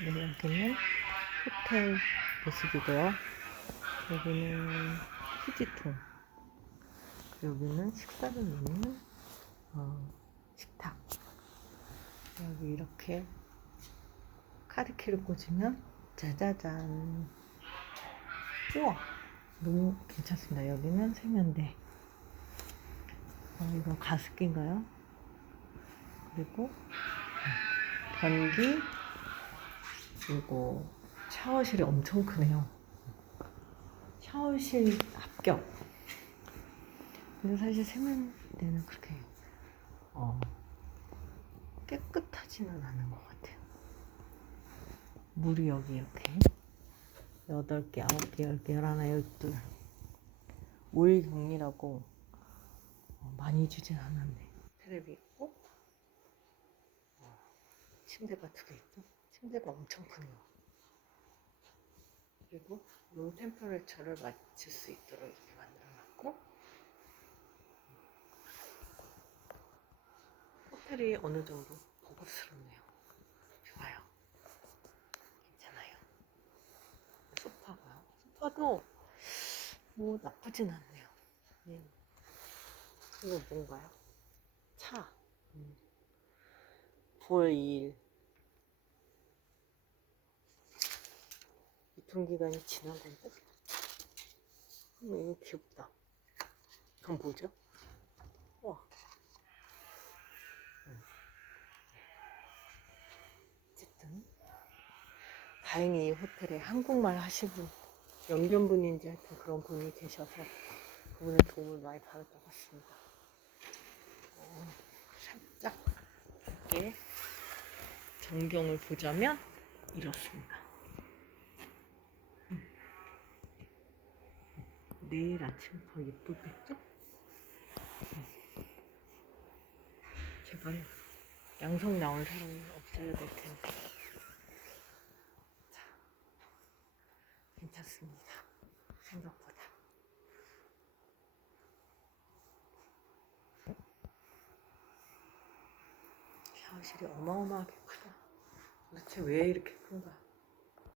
네, 여기는 호텔 모습이고요. 여기는 휴지통. 여기는 식사를 먹는 어, 식탁. 여기 이렇게 카드키를 꽂으면 짜자잔. 우와, 너무 괜찮습니다. 여기는 세면대. 어, 이거 가습기인가요? 그리고 변기 그리고 샤워실이 엄청 크네요. 샤워실 합격. 그래서 사실 세면대는 그렇게 어, 깨끗하지는 않은 것 같아요. 물이 여기 이렇게 여덟 개, 아홉 개, 열 개, 열하나, 열둘. 올 격리라고 어, 많이 주진 않았네. 테레비 있고 어, 침대가 두 개 있죠. 침대가 엄청 크네요. 그리고 룸 템퍼레처를 맞출 수 있도록 이렇게 만들어놨고 호텔이 어느 정도 고급스럽네요. 좋아요. 괜찮아요. 소파고요. 소파도 뭐 나쁘진 않네요. 예. 이거 뭔가요? 차. 음. 9월 2일. 유통기간이 지난 건데? 음, 이거 귀엽다. 그건 뭐죠? 와. 음. 어쨌든 다행히 이 호텔에 한국말 하시는 연변분인지 하여튼 그런 분이 계셔서 그분의 도움을 많이 받았던 것 같습니다. 어, 살짝 이렇게 전경을 보자면 이렇습니다. 음. 내일 아침 더 예쁘겠죠? 음. 제발 양성 나온 사람이 없어야 될 텐데. 자, 괜찮습니다. 생각보다. 샤워실이 어마어마하게 크다. 도대체 왜 이렇게 큰가?